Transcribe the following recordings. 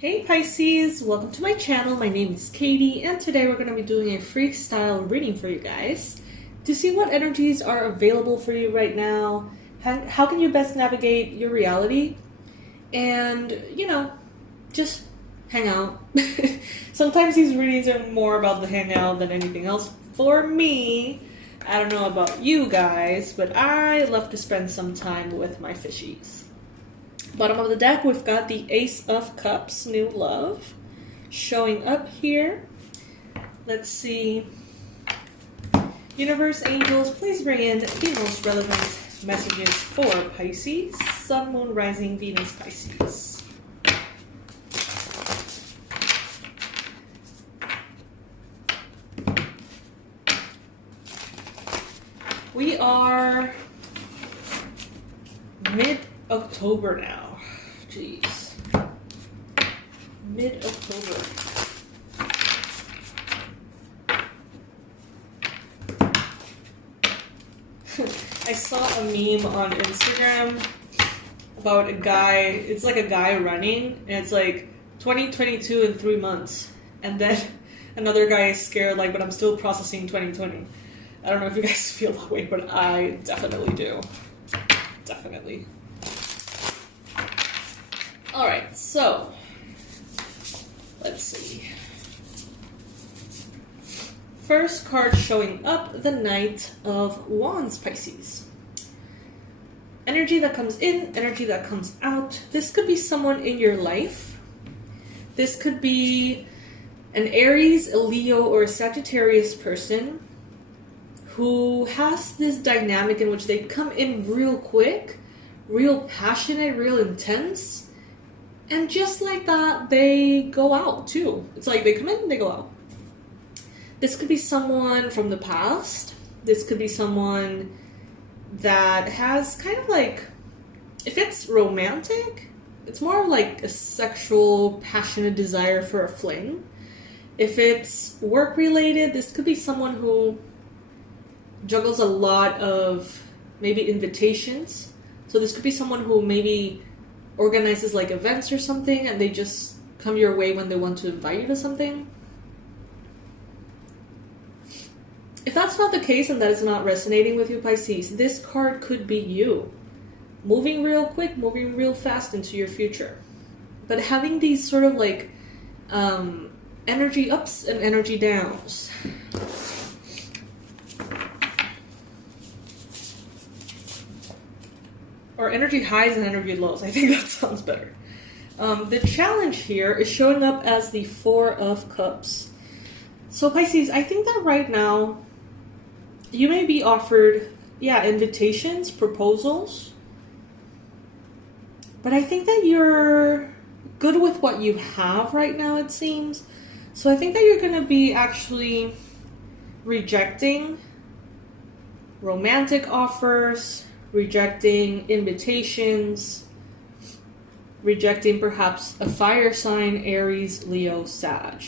Hey Pisces, welcome to my channel. My name is Katie and today we're going to be doing a freestyle reading for you guys to see what energies are available for you right now, how can you best navigate your reality, and just hang out. Sometimes these readings are more about the hangout than anything else. For me, I don't know about you guys, but I love to spend some time with my fishies. Bottom of the deck, we've got the Ace of Cups, New Love, showing up here. Let's see. Universe, angels, please bring in the most relevant messages for Pisces. Sun, Moon, Rising, Venus, Pisces. We are mid-October now. Jeez. Mid-October. I saw a meme on Instagram about a guy, it's like a guy running, and it's like 2022 in 3 months. And then another guy is scared, like, but I'm still processing 2020. I don't know if you guys feel that way, but I definitely do. Definitely. Alright, so let's see. First card showing up, the Knight of Wands, Pisces. Energy that comes in, energy that comes out. This could be someone in your life. This could be an Aries, a Leo, or a Sagittarius person who has this dynamic in which they come in real quick, real passionate, real intense. And just like that, they go out too. It's like they come in and they go out. This could be someone from the past. This could be someone that has kind of like, if it's romantic, it's more of like a sexual, passionate desire for a fling. If it's work related, this could be someone who juggles a lot of maybe invitations. So this could be someone who maybe organizes like events or something and they just come your way when they want to invite you to something. If that's not the case and that is not resonating with you, Pisces, this card could be you. Moving real quick, moving real fast into your future. But having these sort of like energy ups and energy downs. Or energy highs and energy lows. I think that sounds better. The challenge here is showing up as the Four of Cups. So Pisces, I think that right now you may be offered, invitations, proposals. But I think that you're good with what you have right now, it seems. So I think that you're going to be actually rejecting romantic offers, rejecting invitations, rejecting perhaps a fire sign, Aries, Leo, Sag.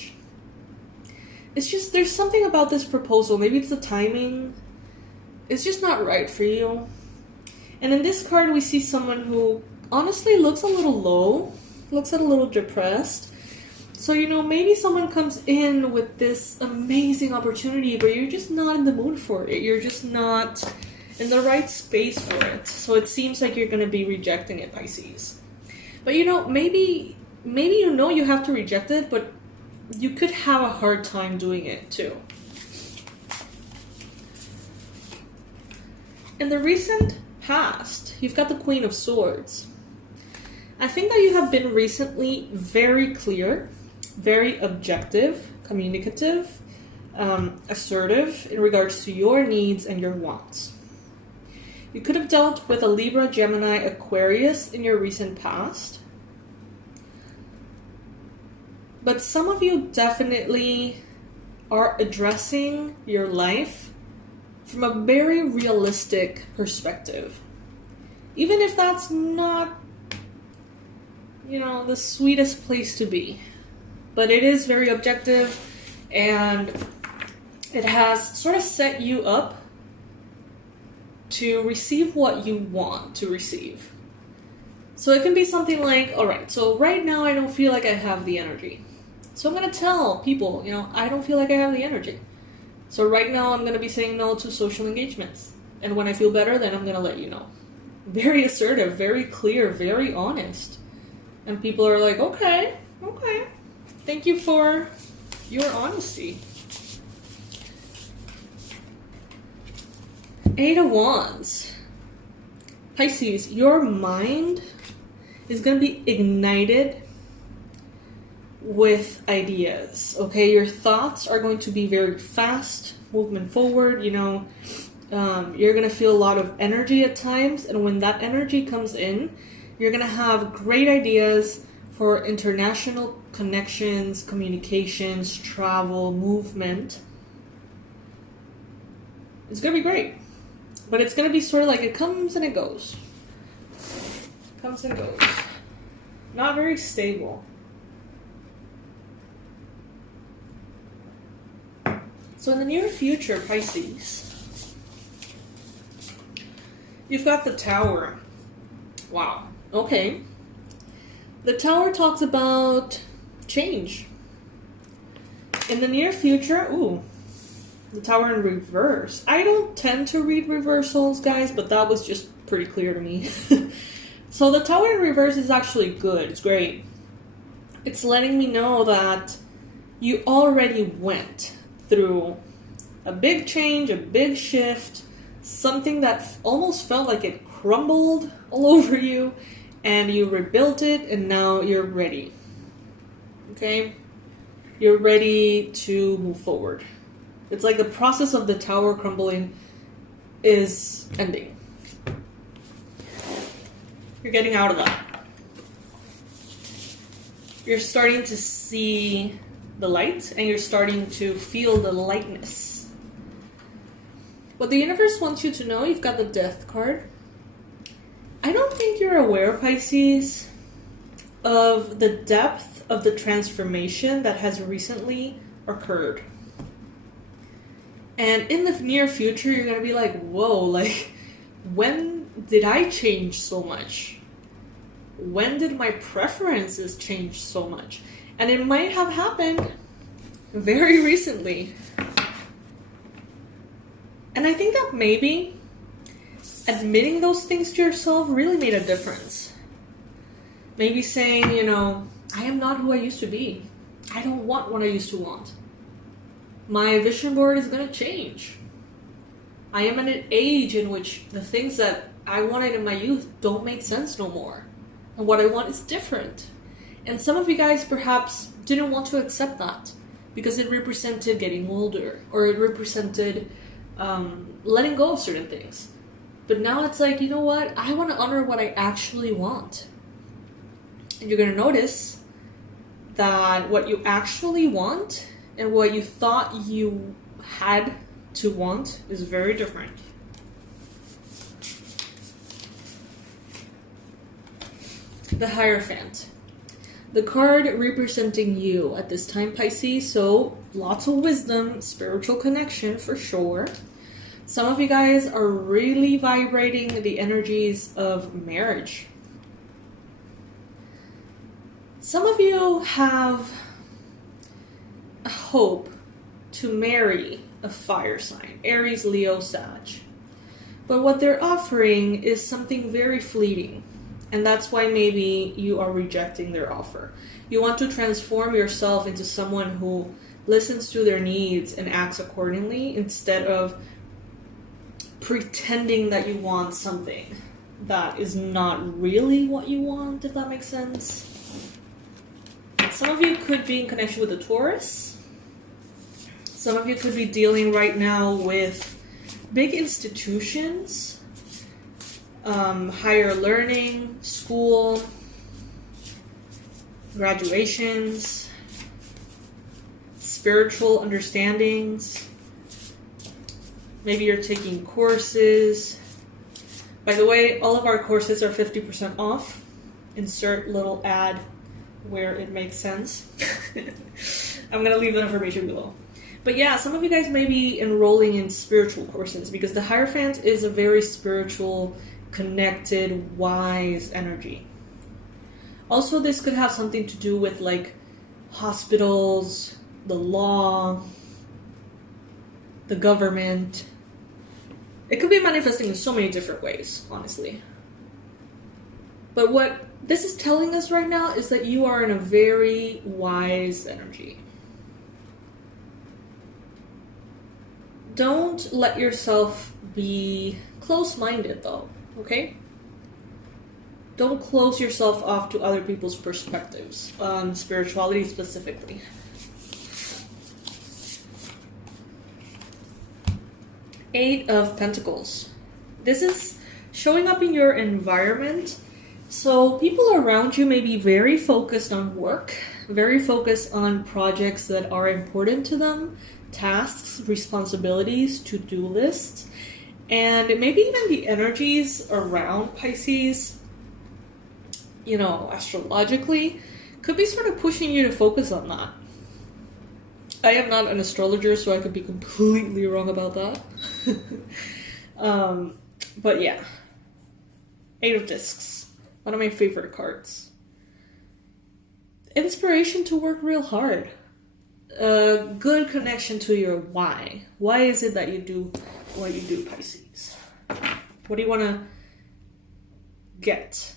It's just, there's something about this proposal, maybe it's the timing, it's just not right for you. And in this card we see someone who honestly looks a little low, looks a little depressed. So, maybe someone comes in with this amazing opportunity, but you're just not in the mood for it. You're just not in the right space for it. So it seems like you're going to be rejecting it, Pisces. But maybe you have to reject it, but you could have a hard time doing it too. In the recent past, you've got the Queen of Swords. I think that you have been recently very clear, very objective, communicative, assertive in regards to your needs and your wants. You could have dealt with a Libra, Gemini, Aquarius in your recent past. But some of you definitely are addressing your life from a very realistic perspective. Even if that's not, the sweetest place to be. But it is very objective and it has sort of set you up to receive what you want to receive. So it can be something like, all right, so right now I don't feel like I have the energy. So I'm going to tell people, I don't feel like I have the energy. So right now I'm going to be saying no to social engagements. And when I feel better, then I'm going to let you know. Very assertive, very clear, very honest. And people are like, okay. Thank you for your honesty. 8 of Wands. Pisces, your mind is going to be ignited with ideas, okay? Your thoughts are going to be very fast, movement forward, you're going to feel a lot of energy at times, and when that energy comes in, you're going to have great ideas for international connections, communications, travel, movement. It's going to be great, but it's going to be sort of like it comes and it goes. Comes and goes. Not very stable. So in the near future, Pisces, you've got the Tower. Wow. Okay. The Tower talks about change. In the near future, the Tower in reverse. I don't tend to read reversals, guys, but that was just pretty clear to me. So the Tower in reverse is actually good. It's great. It's letting me know that you already went through a big change, a big shift, something that almost felt like it crumbled all over you, and you rebuilt it, and now you're ready. Okay? You're ready to move forward. It's like the process of the Tower crumbling is ending. You're getting out of that. You're starting to see the light, and you're starting to feel the lightness. What the universe wants you to know, you've got the Death card. I don't think you're aware, Pisces, of the depth of the transformation that has recently occurred. And in the near future, you're going to be like, whoa, like, when did I change so much? When did my preferences change so much? And it might have happened very recently. And I think that maybe admitting those things to yourself really made a difference. Maybe saying, I am not who I used to be. I don't want what I used to want. My vision board is going to change. I am at an age in which the things that I wanted in my youth don't make sense no more. And what I want is different. And some of you guys perhaps didn't want to accept that because it represented getting older, or it represented letting go of certain things. But now it's like, you know what? I want to honor what I actually want. And you're going to notice that what you actually want and what you thought you had to want is very different. The Hierophant. The card representing you at this time, Pisces. So lots of wisdom, spiritual connection for sure. Some of you guys are really vibrating the energies of marriage. Some of you have a hope to marry a fire sign, Aries, Leo, Sag. But what they're offering is something very fleeting. And that's why maybe you are rejecting their offer. You want to transform yourself into someone who listens to their needs and acts accordingly, instead of pretending that you want something that is not really what you want, if that makes sense. Some of you could be in connection with a Taurus. Some of you could be dealing right now with big institutions, higher learning, school, graduations, spiritual understandings. Maybe you're taking courses. By the way, all of our courses are 50% off. Insert little ad where it makes sense. I'm going to leave the information below. But yeah, some of you guys may be enrolling in spiritual courses, because the Hierophant is a very spiritual, connected, wise energy. Also, this could have something to do with like hospitals, the law, the government. It could be manifesting in so many different ways, honestly. But what this is telling us right now is that you are in a very wise energy. Don't let yourself be close-minded though, okay? Don't close yourself off to other people's perspectives on spirituality specifically. Eight of Pentacles. This is showing up in your environment. So people around you may be very focused on work, very focused on projects that are important to them, tasks, responsibilities, to-do lists, and maybe even the energies around Pisces, you know, astrologically, could be sort of pushing you to focus on that. I am not an astrologer, so I could be completely wrong about that. But yeah. Eight of Discs. One of my favorite cards. Inspiration to work real hard. A good connection to your why. Why is it that you do what you do, Pisces? What do you want to get?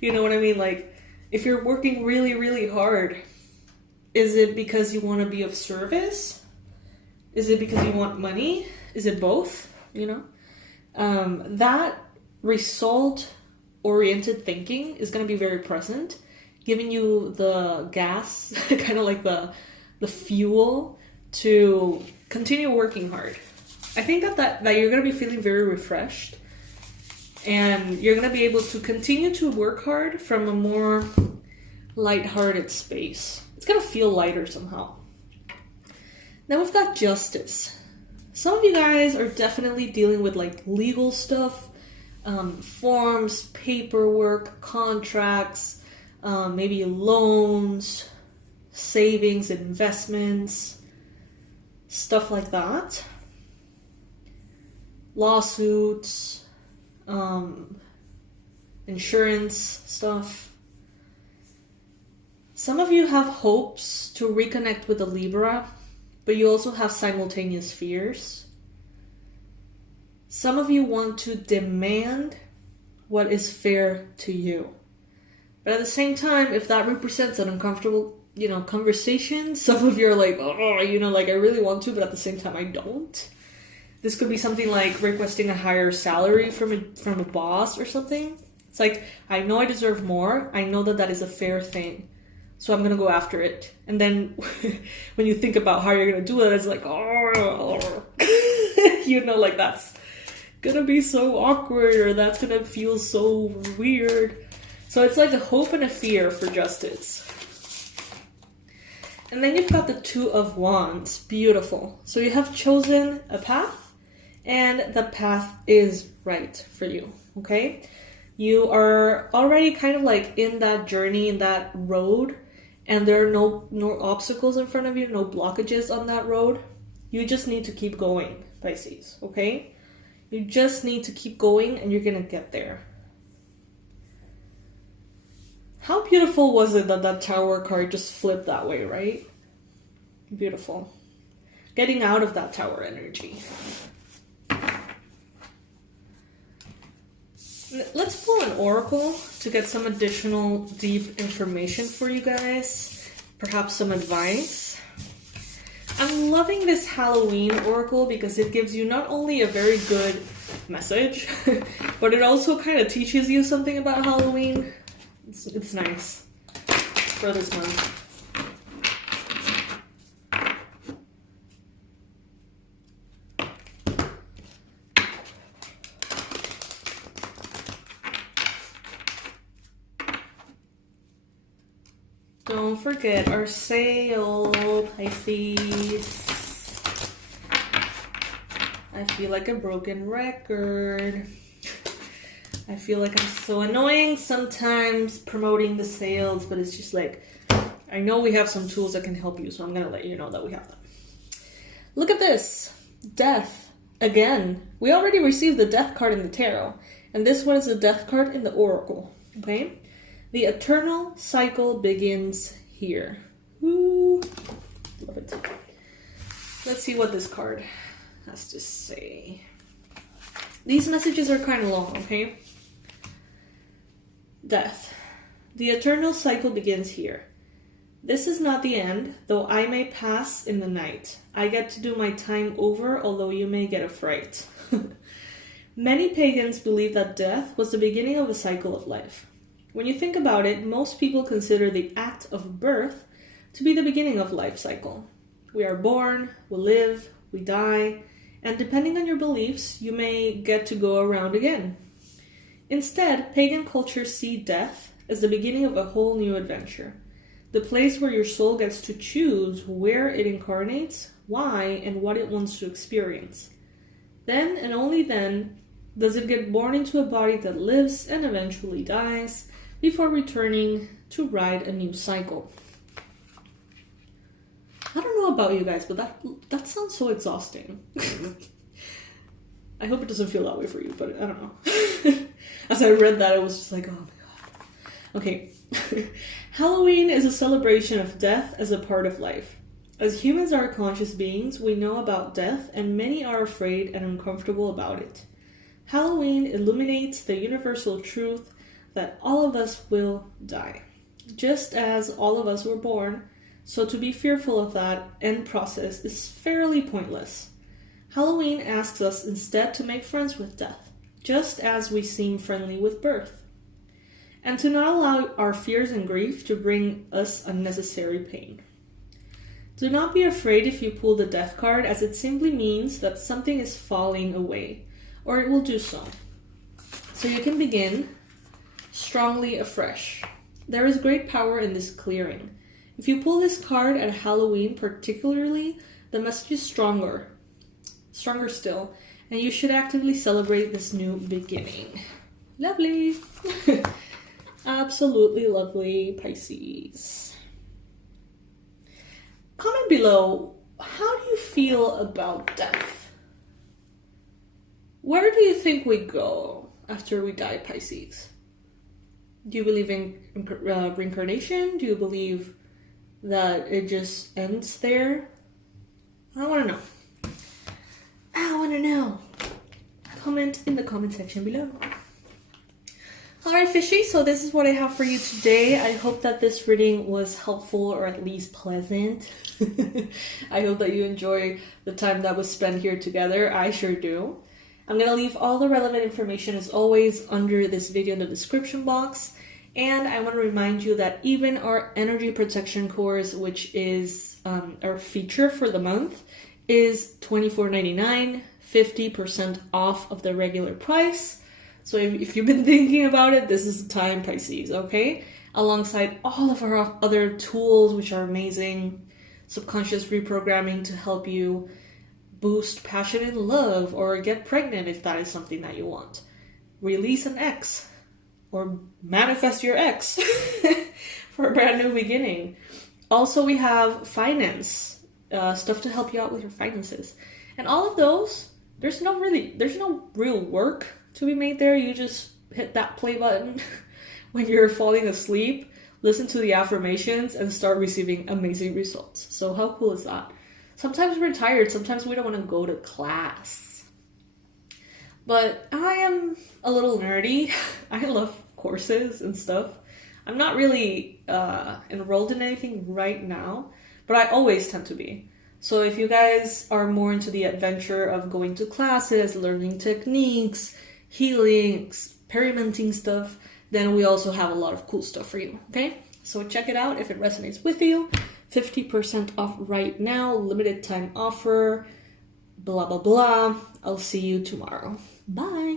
You know what I mean? Like, if you're working really, really hard, is it because you want to be of service? Is it because you want money? Is it both? You know? That result-oriented thinking is going to be very present, giving you the gas, kind of like the fuel to continue working hard. I think that you're going to be feeling very refreshed, and you're going to be able to continue to work hard from a more lighthearted space. It's going to feel lighter somehow. Then we've got Justice. Some of you guys are definitely dealing with like legal stuff, forms, paperwork, contracts, maybe loans, savings, investments, stuff like that. Lawsuits, insurance stuff. Some of you have hopes to reconnect with the Libra, but you also have simultaneous fears. Some of you want to demand what is fair to you. But at the same time, if that represents an uncomfortable, you know, conversation, some of you are like, oh, you know, like I really want to, but at the same time I don't. This could be something like requesting a higher salary from a boss or something. It's like, I know I deserve more. I know that is a fair thing. So I'm going to go after it. And then when you think about how you're going to do it, it's like, oh, you know, like that's going to be so awkward, or that's going to feel so weird. So it's like a hope and a fear for Justice. And then you've got the Two of Wands. Beautiful. So you have chosen a path, and the path is right for you, okay? You are already kind of like in that journey, in that road, and there are no obstacles in front of you, no blockages on that road. You just need to keep going, Pisces, okay? You just need to keep going, and you're gonna get there. How beautiful was it that Tower card just flipped that way, right? Beautiful. Getting out of that Tower energy. Let's pull an oracle to get some additional deep information for you guys. Perhaps some advice. I'm loving this Halloween oracle because it gives you not only a very good message, but it also kind of teaches you something about Halloween. It's nice for this month. Don't forget our sale, Pisces. I feel like a broken record. I feel like I'm so annoying sometimes promoting the sales, but it's just like, I know we have some tools that can help you, so I'm going to let you know that we have them. Look at this. Death. Again, we already received the Death card in the tarot, and this one is the Death card in the oracle, okay? The eternal cycle begins here. Ooh, love it. Let's see what this card has to say. These messages are kind of long, okay? Death. The eternal cycle begins here. This is not the end, though I may pass in the night. I get to do my time over, although you may get a fright. Many pagans believe that death was the beginning of a cycle of life. When you think about it, most people consider the act of birth to be the beginning of life cycle. We are born, we live, we die, and depending on your beliefs, you may get to go around again. Instead, pagan cultures see death as the beginning of a whole new adventure. The place where your soul gets to choose where it incarnates, why, and what it wants to experience. Then, and only then, does it get born into a body that lives and eventually dies before returning to ride a new cycle. I don't know about you guys, but that sounds so exhausting. I hope it doesn't feel that way for you, but I don't know. As I read that, I was just like, oh my god. Okay. Halloween is a celebration of death as a part of life. As humans are conscious beings, we know about death, and many are afraid and uncomfortable about it. Halloween illuminates the universal truth that all of us will die, just as all of us were born, so to be fearful of that end process is fairly pointless. Halloween asks us instead to make friends with death, just as we seem friendly with birth, and to not allow our fears and grief to bring us unnecessary pain. Do not be afraid if you pull the death card, as it simply means that something is falling away, or it will do so. So you can begin strongly afresh. There is great power in this clearing. If you pull this card at Halloween particularly, the message is stronger still, and you should actively celebrate this new beginning. Lovely. Absolutely lovely, Pisces. Comment below, how do you feel about death? Where do you think we go after we die, Pisces? Do you believe in reincarnation? Do you believe that it just ends there? I want to know. I want to know. Comment in the comment section below. Alright, fishy, so this is what I have for you today. I hope that this reading was helpful or at least pleasant. I hope that you enjoy the time that was spent here together. I sure do. I'm going to leave all the relevant information as always under this video in the description box. And I want to remind you that even our energy protection course, which is our feature for the month, is $24.99, 50% off of the regular price. So if you've been thinking about it, this is the time, Pisces, okay? Alongside all of our other tools, which are amazing. Subconscious reprogramming to help you boost passion in love or get pregnant if that is something that you want. Release an ex or manifest your ex for a brand new beginning. Also, we have finance, stuff to help you out with your finances. And all of those, there's no real work to be made there. You just hit that play button when you're falling asleep, listen to the affirmations, and start receiving amazing results. So how cool is that? Sometimes we're tired, sometimes we don't want to go to class. But I am a little nerdy. I love courses and stuff. I'm not really enrolled in anything right now, but I always tend to be. So if you guys are more into the adventure of going to classes, learning techniques, healing, experimenting stuff, then we also have a lot of cool stuff for you, okay? So check it out if it resonates with you. 50% off right now, limited time offer, blah, blah, blah. I'll see you tomorrow. Bye.